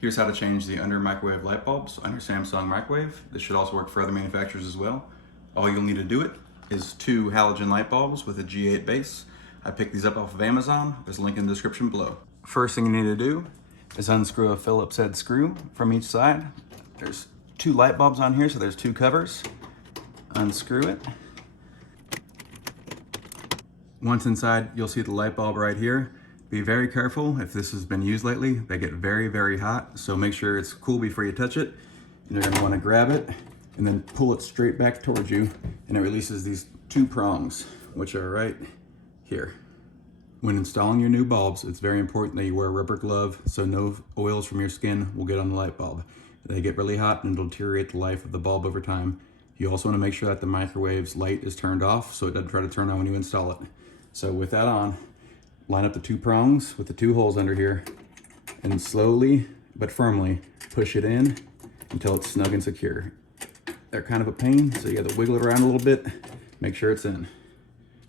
Here's how to change the under microwave light bulbs on your Samsung microwave. This should also work for other manufacturers as well. All you'll need to do it is 2 halogen light bulbs with a G8 base. I picked these up off of Amazon. There's a link in the description below. First thing you need to do is unscrew a Phillips head screw from each side. There's 2 light bulbs on here, so there's 2 covers. Unscrew it. Once inside, you'll see the light bulb right here. Be very careful. If this has been used lately, they get very, very hot. So make sure it's cool before you touch it. And you're gonna wanna grab it and then pull it straight back towards you. And it releases these 2 prongs, which are right here. When installing your new bulbs, it's very important that you wear a rubber glove so no oils from your skin will get on the light bulb. They get really hot and it'll deteriorate the life of the bulb over time. You also wanna make sure that the microwave's light is turned off so it doesn't try to turn on when you install it. So with that on, line up the 2 prongs with the 2 holes under here and slowly but firmly push it in until it's snug and secure. They're kind of a pain, so you gotta wiggle it around a little bit, make sure it's in.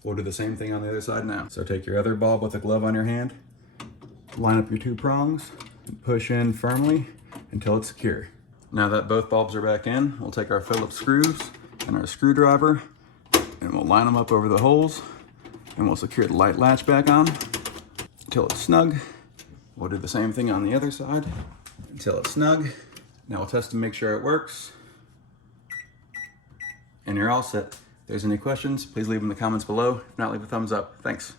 We'll do the same thing on the other side now. So take your other bulb with a glove on your hand, line up your 2 prongs, and push in firmly until it's secure. Now that both bulbs are back in, we'll take our Phillips screws and our screwdriver and we'll line them up over the holes and we'll secure the light latch back on until it's snug. We'll do the same thing on the other side until it's snug. Now we'll test to make sure it works. And you're all set. If there's any questions, please leave them in the comments below. If not, leave a thumbs up. Thanks.